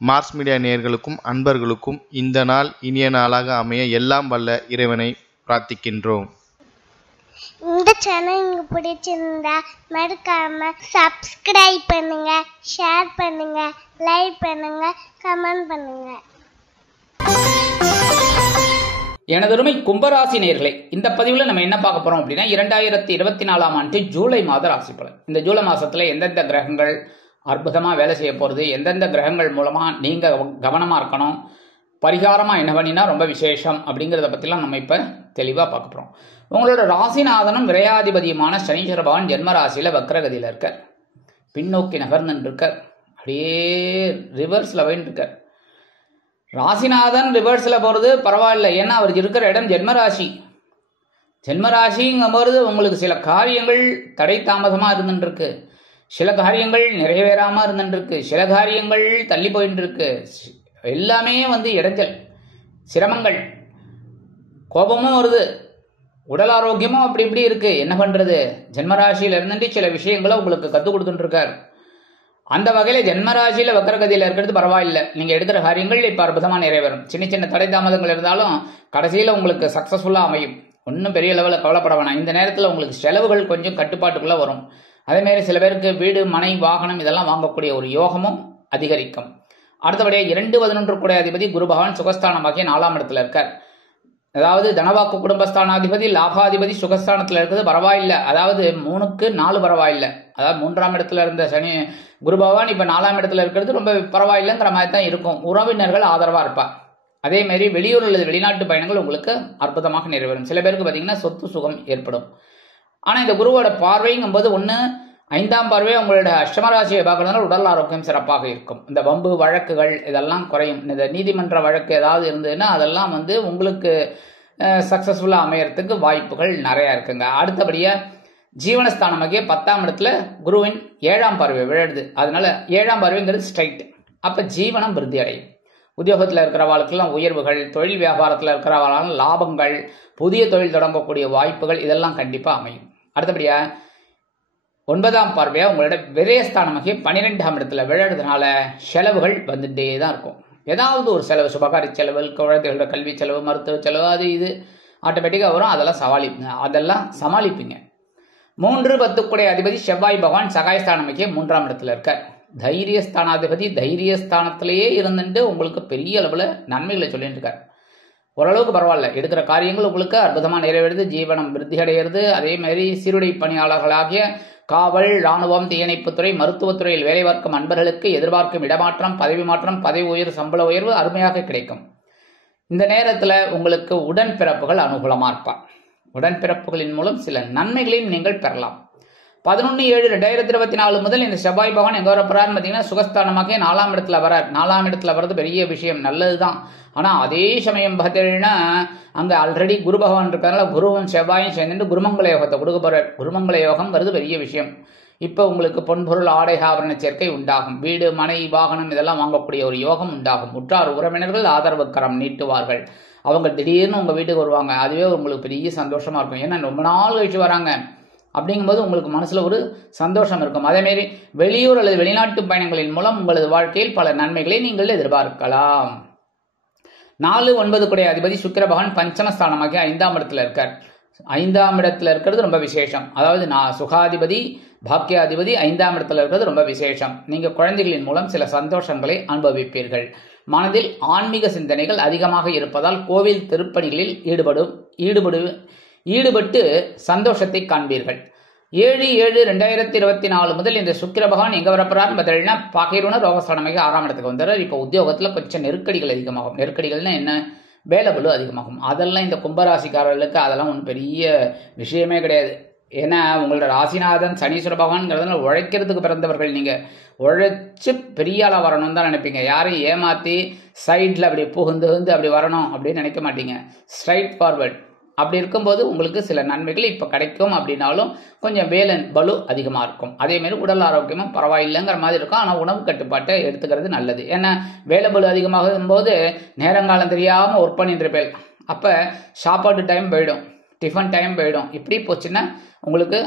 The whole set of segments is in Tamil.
மார்ஸ் மீடியா நேயர்களுக்கும் அன்பர்களுக்கும் இந்த நாள் இனிய நாளாக அமைய எல்லாம் வல்ல இறைவனை பிரார்த்திக்கின்றோம். இந்த சேனல் உங்களுக்கு பிடிச்சிருந்தா மறக்காம சப்ஸ்கிரைப் பண்ணுங்க, ஷேர் பண்ணுங்க, லைக் பண்ணுங்க, கமெண்ட் பண்ணுங்க. எனதருமை கும்பராசி நேயர்களே, இந்த பதிவில் நம்ம என்ன பார்க்க போறோம் அப்படின்னா 2024ஆம் ஆண்டு ஜூலை மாத ராசி பலன். இந்த ஜூலை மாசத்துல எந்தெந்த கிரகங்கள் அற்புதமா வேலை செய்ய போறது, எந்தெந்த கிரகங்கள் மூலமா நீங்க கவனமா இருக்கணும், பரிகாரமா என்ன பண்ணினா ரொம்ப விசேஷம் அப்படிங்கிறத பத்திலாம் நம்ம இப்ப தெளிவா பார்க்க போறோம். உங்களோட ராசிநாதனும் விரையாதிபதியுமான சனீஸ்வர பகவான் ஜென்ம ராசியில வக்ரகதியில இருக்கார். பின்னோக்கி நகர்ந்து இருக்கார். அப்படியே ரிவர்ஸ்ல போயிட்டு இருக்கார். ராசிநாதன் ரிவர்ஸ்ல போறது பரவாயில்ல, ஏன்னா அவர் இருக்கிற இடம் ஜென்மராசி. ஜென்மராசிங்கும்போது உங்களுக்கு சில காரியங்கள் தடை தாமதமா இருந்துட்டு இருக்கு, சில காரியங்கள் நிறைவேறாம இருந்துட்டு இருக்கு, சில காரியங்கள் தள்ளி போயிட்டு இருக்கு. எல்லாமே இடைஞ்சல், சிரமங்கள், கோபமும் வருது, உடல் ஆரோக்கியமும் அப்படி இப்படி இருக்கு. என்ன பண்றது? ஜென்மராசியில இருந்துட்டு சில விஷயங்களை உங்களுக்கு கத்துக் கொடுத்துட்டு இருக்காரு. அந்த வகையில ஜென்மராசியில வக்ரகதியில இருக்கிறது பரவாயில்ல. நீங்க எடுக்கிற காரியங்கள் இப்ப அற்புதமா நிறைவேறும். சின்ன சின்ன தடை தாமதங்கள் இருந்தாலும் கடைசியில உங்களுக்கு சக்சஸ்ஃபுல்லா அமையும். ஒன்னும் பெரிய லெவலில் கவலைப்பட வேணாம். இந்த நேரத்தில் உங்களுக்கு செலவுகள் கொஞ்சம் கட்டுப்பாட்டுக்குள்ள வரும். அதே மாதிரி சில பேருக்கு வீடு, மனை, வாகனம் இதெல்லாம் வாங்கக்கூடிய ஒரு யோகமும் அதிகரிக்கும். அடுத்தபடியாக 2-11 கூட அதிபதி குரு பகவான் சுகஸ்தானமாகிய 4ஆம் இடத்துல இருக்கார். அதாவது தனவாக்கு குடும்பஸ்தானாதிபதி, லாபாதிபதி சுகஸ்தானத்துல இருக்கிறது பரவாயில்ல. அதாவது 3-4 பரவாயில்ல. அதாவது 3ஆம் இடத்துல இருந்த சனி குரு பகவான் இப்ப 4ஆம் இடத்துல இருக்கிறது ரொம்ப பரவாயில்லைங்கிற மாதிரி தான் இருக்கும். உறவினர்கள் ஆதரவா இருப்பார். அதே மாதிரி வெளியூர் அல்லது வெளிநாட்டு பயணங்கள் உங்களுக்கு அற்புதமாக நிறைவேறும். சில பேருக்கு பாத்தீங்கன்னா சொத்து சுகம் ஏற்படும். ஆனா இந்த குருவோட பார்வைங்கும் போது 5ஆம் பார்வை உங்களோட அஷ்டமராசியை பார்க்கறதுனால உடல் ஆரோக்கியம் சிறப்பாக இருக்கும். இந்த வம்பு வழக்குகள் இதெல்லாம் குறையும். இந்த நீதிமன்ற வழக்கு ஏதாவது இருந்ததுன்னா அதெல்லாம் உங்களுக்கு சக்சஸ்ஃபுல்லா அமையறதுக்கு வாய்ப்புகள் நிறைய இருக்குங்க. அடுத்தபடியா ஜீவனஸ்தானமாகிய 10ஆம் இடத்துல குருவின் 7ஆம் பார்வை விழுது. அதனால 7ஆம் பார்வைங்கிறது ஸ்ட்ரைட். அப்ப ஜீவனம் விருத்தி அடையும். உத்தியோகத்தில் இருக்கிறவாளுக்கெல்லாம் உயர்வுகள், தொழில் வியாபாரத்தில் இருக்கிறவாளான லாபங்கள், புதிய தொழில் தொடங்கக்கூடிய வாய்ப்புகள் இதெல்லாம் கண்டிப்பா அமையும். அடுத்தபடியா 9ஆம் பார்வையா உங்களோட விரயஸ்தானமாகிய 12ஆம் இடத்துல விழுறதுனால செலவுகள் வந்துட்டே தான் இருக்கும். ஏதாவது ஒரு செலவு, சுபகாரி செலவு, குழந்தைகளோட கல்வி செலவு, மருத்துவ செலவு, அது இது ஆட்டோமேட்டிக்கா வரும். அதெல்லாம் சமாளிப்பீங்க. 3-10 கூட அதிபதி செவ்வாய் பகவான் சகாயஸ்தானமாகிய 3ஆம் இடத்துல இருக்கார். தைரியஸ்தானாதிபதி தைரியஸ்தானத்திலேயே இருந்துட்டு உங்களுக்கு பெரிய அளவுல நன்மைகளை சொல்லிட்டு இருக்கார். ஓரளவுக்கு பரவாயில்ல. எடுக்கிற காரியங்கள் உங்களுக்கு அற்புதமா நிறைவேறுது, ஜீவனம் விருத்தி அடைகிறது. அதே மாதிரி சீருடை பணியாளர்களாகிய காவல், ராணுவம், தீயணைப்புத்துறை, மருத்துவத்துறையில் வேலை பார்க்கும் அன்பர்களுக்கு எதிர்பார்க்கும் இடமாற்றம், பதவி மாற்றம், பதவி உயர்வு, சம்பள உயர்வு அருமையாக கிடைக்கும். இந்த நேரத்துல உங்களுக்கு உடன்பிறப்புகள் அனுகூலமா இருப்பார். உடன்பிறப்புகளின் மூலம் சில நன்மைகளையும் நீங்கள் பெறலாம். 11/7/2024 முதல் இந்த செவ்வாய் பகவான் எங்க வரப்போறாருன்னு பாத்தீங்கன்னா சுகஸ்தானமாக 4ஆம் இடத்துல வரார். 4ஆம் இடத்துல வர்றது பெரிய விஷயம், நல்லதுதான். ஆனா அதே சமயம் பார்த்தீங்கன்னா அங்க ஆல்ரெடி குரு பகவான் இருக்கிறதுனால குருவும் செவ்வாயும் சேர்ந்து குருமங்கள யோகத்தை கொடுக்க போறார். குருமங்கள யோகம் வருது பெரிய விஷயம். இப்ப உங்களுக்கு பொன்பொருள் ஆடை ஆபரண சேர்க்கை உண்டாகும். வீடு, மனை, வாகனம் இதெல்லாம் வாங்கக்கூடிய ஒரு யோகம் உண்டாகும். உற்றார் உறவினர்கள் ஆதரவு கரம் நீட்டுவார்கள். அவங்க திடீர்னு உங்க வீட்டுக்கு வருவாங்க. அதுவே உங்களுக்கு பெரிய சந்தோஷமா இருக்கும். ஏன்னா ரொம்ப நாள் கழிச்சு வராங்க அப்படிங்கும்போது உங்களுக்கு மனசுல ஒரு சந்தோஷம் இருக்கும். அதே மாதிரி வெளியூர் அல்லது வெளிநாட்டு பயணங்களின் மூலம் உங்களது வாழ்க்கையில் பல நன்மைகளை நீங்கள் எதிர்பார்க்கலாம். 4-9 கூட அதிபதி சுக்கிர பகவான் பஞ்சமஸ்தானமாகிய 5ஆம் இடத்துல இருக்கார். 5ஆம் இடத்துல இருக்கிறது ரொம்ப விசேஷம். அதாவது சுகாதிபதி, பாக்கியாதிபதி 5ஆம் இடத்துல இருக்கிறது ரொம்ப விசேஷம். நீங்க குழந்தைகளின் மூலம் சில சந்தோஷங்களை அனுபவிப்பீர்கள். மனதில் ஆன்மீக சிந்தனைகள் அதிகமாக இருப்பதால் கோவில் திருப்பணிகளில் ஈடுபட்டு சந்தோஷத்தை காண்பீர்கள். 7/7/2024 முதல் இந்த சுக்கிர பகவான் எங்க வரப்போறாருன்னு பார்த்தீங்கன்னா பகைருண ரோகஸ்தானமாக 6ஆம் இடத்துக்கு வந்துடுறார். இப்போ உத்தியோகத்துல கொஞ்சம் நெருக்கடிகள் அதிகமாகும். நெருக்கடிகள்னா என்ன? வேலைபளு அதிகமாகும். அதெல்லாம் இந்த கும்பராசிக்காரர்களுக்கு அதெல்லாம் ஒன்றும் பெரிய விஷயமே கிடையாது. ஏன்னா உங்களோட ராசிநாதன் சனீஸ்வர பகவான்ங்கிறதுனால உழைக்கிறதுக்கு பிறந்தவர்கள். நீங்க உழைச்சு பெரிய ஆளா வரணும் தான் நினைப்பீங்க. யாரையும் ஏமாத்தி சைட்ல அப்படி புகுந்து அப்படி வரணும் அப்படின்னு நினைக்க மாட்டீங்க. Straight forward. அப்படி இருக்கும்போது உங்களுக்கு சில நன்மைகள் இப்ப கிடைக்கும். அப்படின்னாலும் கொஞ்சம் வேலை பலு அதிகமா இருக்கும். அதே மாதிரி உடல் ஆரோக்கியமும் பரவாயில்லைங்கிற மாதிரி இருக்கும். ஆனா உணவு கட்டுப்பாட்டை எடுத்துக்கிறது நல்லது. ஏன்னா வேலை பலு அதிகமாகும் போது நேரங்காலம் தெரியாம ஒர்க் பண்ணிட்டு இருப்பேன். அப்ப சாப்பாடு டைம் போயிடும், டிஃபன் டைம் போயிடும். இப்படி போச்சுன்னா உங்களுக்கு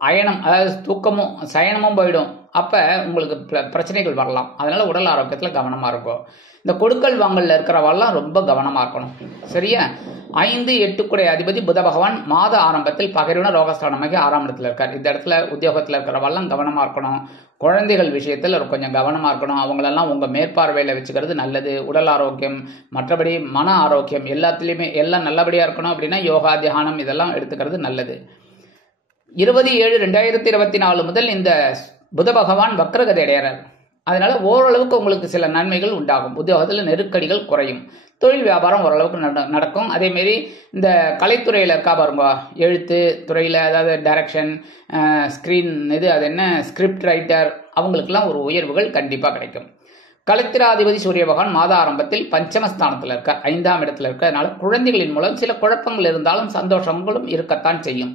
அயனம் அதாவது தூக்கமும் சயனமும் போயிடும். அப்போ உங்களுக்கு பிரச்சனைகள் வரலாம். அதனால உடல் ஆரோக்கியத்தில் கவனமாக இருக்கும். இந்த கொடுக்கல் வாங்கல்ல இருக்கிறவெல்லாம் ரொம்ப கவனமாக இருக்கணும். சரியா? 5, 8 குடை அதிபதி புத பகவான் மாத ஆரம்பத்தில் பகைவன ரோகஸ்தானமாகி 6ஆம் இடத்துல இருக்கார். இந்த இடத்துல உத்தியோகத்தில் இருக்கிறவெல்லாம் கவனமாக இருக்கணும். குழந்தைகள் விஷயத்தில் கொஞ்சம் கவனமாக இருக்கணும். அவங்களெல்லாம் உங்கள் மேற்பார்வையில் வச்சுக்கிறது நல்லது. உடல் ஆரோக்கியம், மற்றபடி மன ஆரோக்கியம் எல்லாத்துலேயுமே எல்லாம் நல்லபடியாக இருக்கணும். அப்படின்னா யோகா, தியானம் இதெல்லாம் எடுத்துக்கிறது நல்லது. 20/7/2024 முதல் இந்த புத பகவான் வக்ரகதி அடைகிறார். அதனால ஓரளவுக்கு உங்களுக்கு சில நன்மைகள் உண்டாகும். உத்தியோகத்தில் நெருக்கடிகள் குறையும். தொழில் வியாபாரம் ஓரளவுக்கு நடக்கும். அதேமாரி இந்த கலைத்துறையில் இருக்கா பாருங்க, எழுத்து துறையில், அதாவது டைரக்ஷன், ஸ்க்ரீன் அது என்ன ஸ்கிரிப்ட் ரைட்டர், அவங்களுக்கெல்லாம் ஒரு உயர்வுகள் கண்டிப்பாக கிடைக்கும். கலத்திராதிபதி சூரிய பகவான் மாத ஆரம்பத்தில் பஞ்சமஸ்தானத்தில் இருக்க 5ஆம் இடத்துல இருக்க. அதனால குழந்தைகளின் மூலம் சில குழப்பங்கள் இருந்தாலும் சந்தோஷங்களும் இருக்கத்தான் செய்யும்.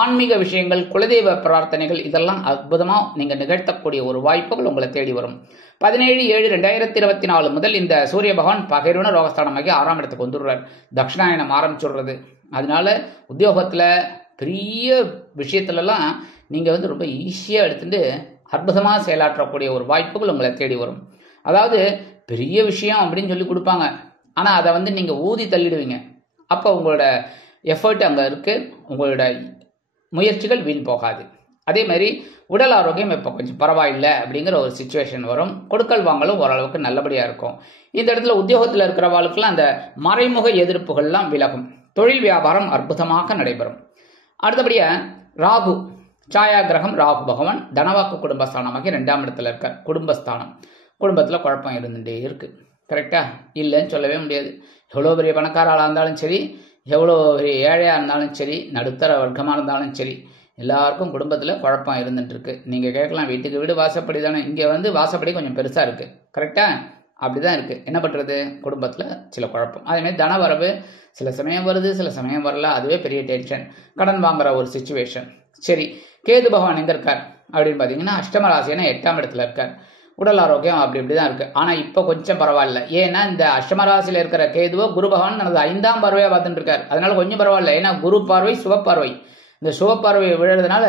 ஆன்மீக விஷயங்கள், குலதெய்வ பிரார்த்தனைகள் இதெல்லாம் அற்புதமாக நீங்கள் நிகழ்த்தக்கூடிய ஒரு வாய்ப்புகள் உங்களை தேடி வரும். 17/7/2024 முதல் இந்த சூரிய பகவான் பகைவன ரோகஸ்தானமாகி 6ஆம் இடத்துக்கு வந்துடுறார். தட்சிணாயனம் ஆரம்பிச்சுடுறது. அதனால உத்தியோகத்தில் பெரிய விஷயத்துலலாம் நீங்கள் ரொம்ப ஈஸியாக எடுத்துட்டு அற்புதமாக செயலாற்றக்கூடிய ஒரு வாய்ப்புகள் உங்களை தேடி வரும். அதாவது பெரிய விஷயம் அப்படின்னு சொல்லி கொடுப்பாங்க, ஆனால் அதை நீங்கள் ஊதி தள்ளிடுவீங்க. அப்போ உங்களோட எஃபர்ட் அங்கே இருக்குது, உங்களோட முயற்சிகள் வீண் போகாது. அதே மாதிரி உடல் ஆரோக்கியம் இப்போ கொஞ்சம் பரவாயில்லை அப்படிங்கிற ஒரு சிச்சுவேஷன் வரும். கொடுக்கல் வாங்கலும் ஓரளவுக்கு நல்லபடியாக இருக்கும். இந்த இடத்துல உத்தியோகத்தில் இருக்கிறவாளுக்கெல்லாம் அந்த மறைமுக எதிர்ப்புகள்லாம் விலகும். தொழில் வியாபாரம் அற்புதமாக நடைபெறும். அடுத்தபடியாக ராகு, சாயா கிரகம் ராகு பகவான் தனவாக்கு குடும்பஸ்தானமாகி 2ஆம் இடத்துல இருக்கார். குடும்பஸ்தானம், குடும்பத்தில் குழப்பம் இருந்துகிட்டே இருக்குது. கரெக்டாக இல்லைன்னு சொல்லவே முடியாது. எவ்வளோ பெரிய பணக்காராளாக இருந்தாலும் சரி, எவ்வளோ ஏழையாக இருந்தாலும் சரி, நடுத்தர வர்க்கமாக இருந்தாலும் சரி, எல்லாருக்கும் குடும்பத்தில் குழப்பம் இருந்துட்டுருக்கு. நீங்கள் கேட்கலாம், வீட்டுக்கு வீடு வாசப்படி தானே, இங்கே வாசப்படி கொஞ்சம் பெருசாக இருக்குது. கரெக்டாக அப்படி தான் இருக்குது. என்ன பண்ணுறது? குடும்பத்தில் சில குழப்பம். அதேமாதிரி தன வரவு சில சமயம் வருது, சில சமயம் வரல. அதுவே பெரிய டென்ஷன். கடன் வாங்குற ஒரு சிச்சுவேஷன். சரி, கேது பகவான் எங்கே இருக்கார் அப்படின்னு பார்த்தீங்கன்னா அஷ்டம ராசினா 8ஆம் இடத்துல இருக்கார். உடல் ஆரோக்கியம் அப்படி இப்படி தான் இருக்குது. ஆனால் இப்போ கொஞ்சம் பரவாயில்ல. ஏன்னா இந்த அஷ்டம ராசியில் இருக்கிற கேதுவோ குரு பகவான் தனது 5ஆம் பார்வையாக பார்த்துட்டு இருக்கார். அதனால கொஞ்சம் பரவாயில்ல. ஏன்னா குரு பார்வை சுபப்பார்வை. இந்த சுபப்பார்வையை விழுறதுனால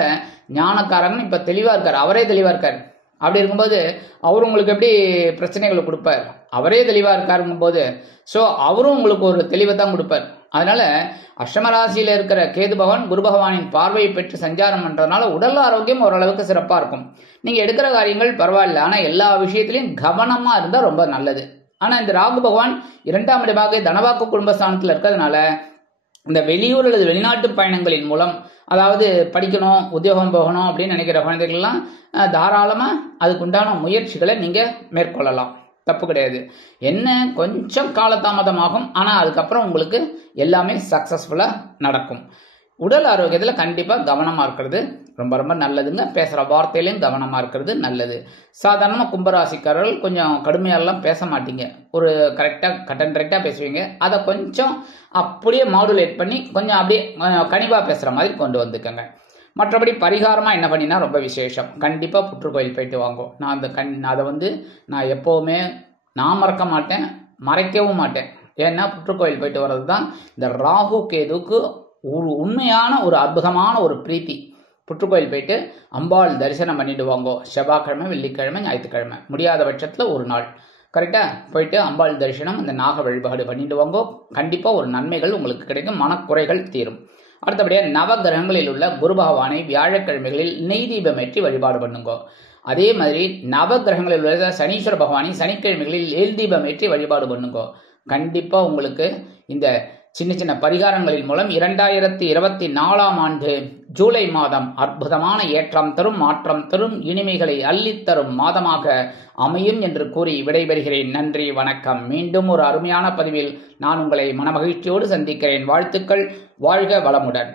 ஞானக்காரங்கன்னு இப்போ தெளிவாக இருக்கார். அவரே தெளிவாக இருக்கார். அப்படி இருக்கும்போது அவர் உங்களுக்கு எப்படி பிரச்சனைகளை கொடுப்பார்? அவரே தெளிவாக இருக்காருங்கும் போது அவரும் உங்களுக்கு ஒரு தெளிவை தான் கொடுப்பார். அதனால அஷ்டமராசியில் இருக்கிற கேது பகவான் குரு பகவானின் பார்வையை பெற்று சஞ்சாரம் பண்றதுனால உடல் ஆரோக்கியம் ஓரளவுக்கு சிறப்பாக இருக்கும். நீங்க எடுக்கிற காரியங்கள் பரவாயில்ல, ஆனால் எல்லா விஷயத்திலையும் கவனமா இருந்தால் ரொம்ப நல்லது. ஆனால் இந்த ராகு பகவான் 2ஆம் இடமாக தனவாக்கு குடும்பஸ்தானத்தில் இருக்கிறதுனால இந்த வெளியூர் அல்லது வெளிநாட்டு பயணங்களின் மூலம், அதாவது படிக்கணும், உத்தியோகம் போகணும் அப்படின்னு நினைக்கிற குழந்தைகள்லாம் தாராளமாக அதுக்குண்டான முயற்சிகளை நீங்கள் மேற்கொள்ளலாம். தப்பு கிடையாது. என்ன கொஞ்சம் காலதாமதமாகும், ஆனால் அதுக்கப்புறம் உங்களுக்கு எல்லாமே சக்ஸஸ்ஃபுல்லாக நடக்கும். உடல் ஆரோக்கியத்தில் கண்டிப்பாக கவனமாக இருக்கிறது ரொம்ப ரொம்ப நல்லதுங்க. பேசுகிற வார்த்தையிலையும் கவனமாக இருக்கிறது நல்லது. சாதாரணமாக கும்பராசிக்காரர்கள் கொஞ்சம் கடுமையாலாம் பேச மாட்டீங்க. ஒரு கரெக்டாக பேசுவீங்க. அதை கொஞ்சம் அப்படியே மாடுலேட் பண்ணி கொஞ்சம் அப்படியே கனிவாக பேசுகிற மாதிரி கொண்டு வந்துக்கோங்க. மற்றபடி பரிகாரமாக என்ன பண்ணினா ரொம்ப விசேஷம். கண்டிப்பாக புற்றுக்கோயில் போயிட்டு வாங்கும். அதை நான் எப்போவுமே மறக்க மாட்டேன், மறைக்கவும் மாட்டேன். ஏன்னா புற்றுக்கோயில் போயிட்டு வர்றது தான் இந்த ராகு கேதுக்கு ஒரு உண்மையான ஒரு அற்புதமான ஒரு பிரீத்தி. புற்றுக்கோயில் போயிட்டு அம்பாள் தரிசனம் பண்ணிட்டு வாங்கோ. செவ்வாய்க்கிழமை, வெள்ளிக்கிழமை, ஞாயிற்றுக்கிழமை, முடியாத பட்சத்தில் ஒரு நாள் கரெக்டாக போயிட்டு அம்பாள் தரிசனம், இந்த நாக வழிபாடு பண்ணிட்டு வாங்கோ. கண்டிப்பாக ஒரு நன்மைகள் உங்களுக்கு கிடைக்கும், மனக்குறைகள் தீரும். அடுத்தபடியாக நவகிரகங்களில் உள்ள குரு பகவானை வியாழக்கிழமைகளில் நெய் தீபம் ஏற்றி வழிபாடு பண்ணுங்க. அதே மாதிரி நவகிரகங்களில் உள்ள சனீஸ்வர பகவானை சனிக்கிழமைகளில் ஏல் தீபம் ஏற்றி வழிபாடு பண்ணுங்க. கண்டிப்பாக உங்களுக்கு இந்த சின்ன சின்ன பரிகாரங்களின் மூலம் 2024ஆம் ஆண்டு ஜூலை மாதம் அற்புதமான ஏற்றம் தரும், மாற்றம் தரும், இனிமைகளை அள்ளித்தரும் மாதமாக அமையும் என்று கூறி விடைபெறுகிறேன். நன்றி, வணக்கம். மீண்டும் ஒரு அருமையான பதிவில் நான் உங்களை மனமகிழ்ச்சியோடு சந்திக்கிறேன். வாழ்த்துக்கள். வாழ்க வளமுடன்.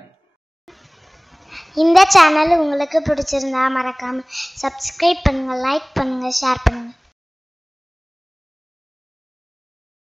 இந்த சேனல் உங்களுக்கு பிடிச்சிருந்தா மறக்காம சப்ஸ்கிரைப் பண்ணுங்க, லைக் பண்ணுங்க, ஷேர் பண்ணுங்க.